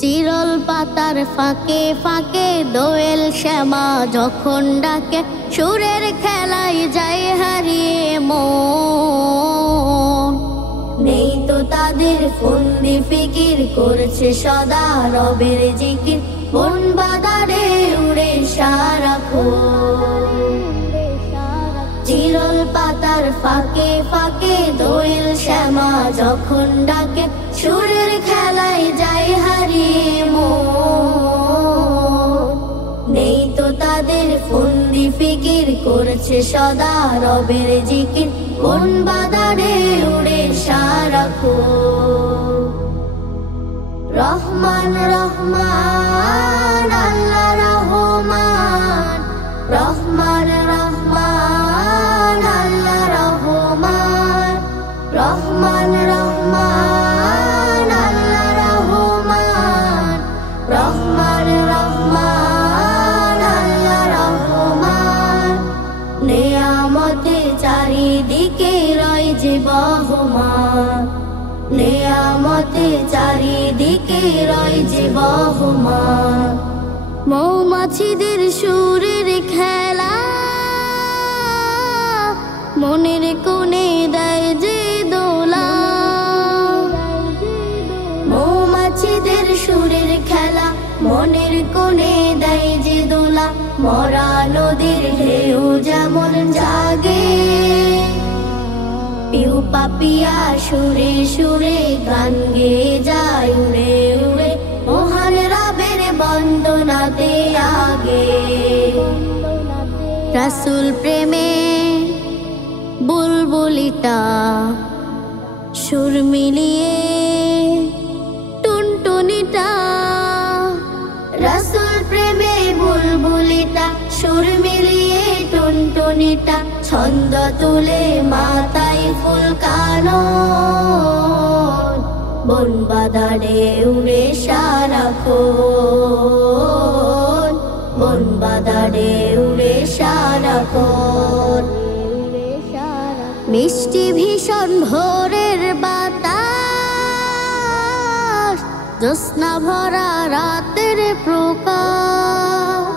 চিরল পাতার ফাঁকে ফাঁকে দোয়েল শ্যামা যখন ডাকে, সুরের খেলায় যায় হারিয়ে মন। নেই তো তাদের ফন্দি ফিকির, করছে সদা রবের জিকির, বন বাদারে উড়ে সারাক্ষণ। চিরল পাতার ফাঁকে ফাঁকে দোয়েল শ্যামা যখন ডাকে, সুরের খেলায় যায় হারিয়ে মন। নেই তো তাদের ফন্দি ফিকির, করছে সদা রবের জিকির, বন বাদারে উড়ে সারাক্ষণ। রহমান রহমান আল্লাহ রহমান, রহমান রহমান আল্লাহ রহমান, রহমান রহমান আল্লাহ রহমান, রহমান রহমান আল্লাহ রহমান। নেয়ামতে চারিদিকে রয় যে বহমান, নেয়ামতে চারিদিকে রয় যে বহমান। মৌমাছিদের সুরের খেলা মনের কোণে দেয় যে দোলা, মৌমাছিদের সুরের খেলা মনের কোণে দেয় যে দোলা। মরা নদীর ঢেউ যেমন জাগে, পিউ পাপিয়া সুরে সুরে গান গেয়ে যায় উড়ে উড়ে, মহান রবের বন্দনাতে আগে। রাসূল প্রেমে বুলবুলিটা সুর মিলিয়ে টুনটুনিটা, রাসূল প্রেমে বুলবুলিটা সুর মিলিয়ে টুনটুনিটা, ছন্দ তুলে মাথায় ফুলকানো, বন বাদারে উড়ে সারাক্ষণ, বন বাদারে উড়ে সারাক্ষণ। মিষ্টি ভীষণ ভোরের বাতাস, জ্যোৎস্না ভরা রাতের প্রকাশ।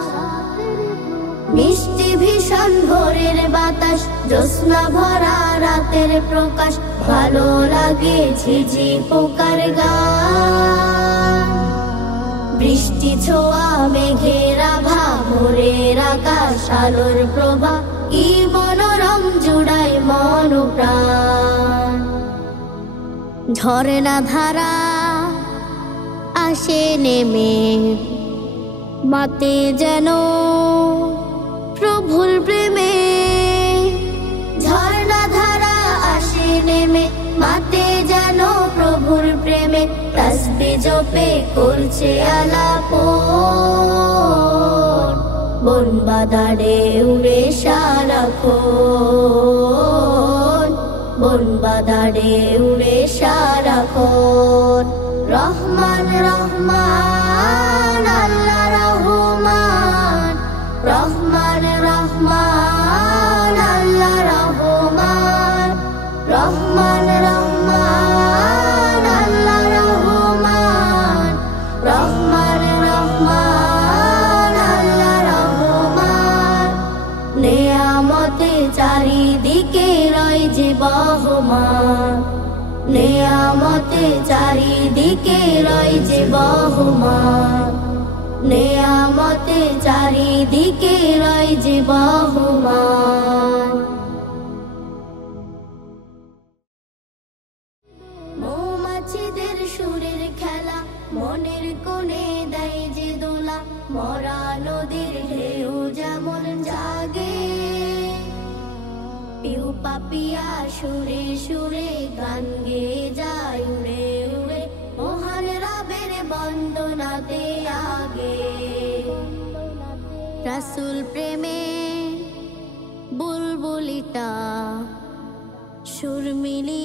মিষ্টি ভীষণ ভোরের বাতাস, জ্যোৎস্না ভরা রাতের প্রকাশ। ভালো লাগে ঝিঝি পোকার গান, বৃষ্টি ছোঁয়া মেঘের আভা, ভোরের আকাশ আলোর প্রভা, কি মনোরম জুড়ায় মন প্রাণ। ঝরনা ধারা আসে নেমে, মাতে যেন প্রভুর প্রেমে। ঝরনা ধারা আসে নেমে, মাতে যেন প্রভুর প্রেমে। তাসবিহ জপে করছে আলাপন, বন বাদারে উড়ে সারাক্ষণ, বন বাদারে উড়ে সারাক্ষণ। রহমান রহমান আল্লাহ রহমান, রহমান রহমান আল্লাহ রহমান, রহমান রহমান আল্লাহ রহমান, রহমান রহমান আল্লাহ রহমান। নেয়ামতে চারিদিকে রয় যে বহমান, নেয়ামতে চারিদিকে রয় যে বহমান, নেয়ামতে চারিদিকে রয় যে বহমান। মৌমাছিদের সুরের খেলা মনের কোণে দেয় যে দোলা, মরা নদীর ঢেউ যেমন জাগে, পিউ পাপিয়া সুরে সুরে গান গেয়ে যায় উড়ে উড়ে, মহান রবের বন্দনাতে আগে। রাসূল প্রেমে বুলবুলিটা সুর মিলিয়ে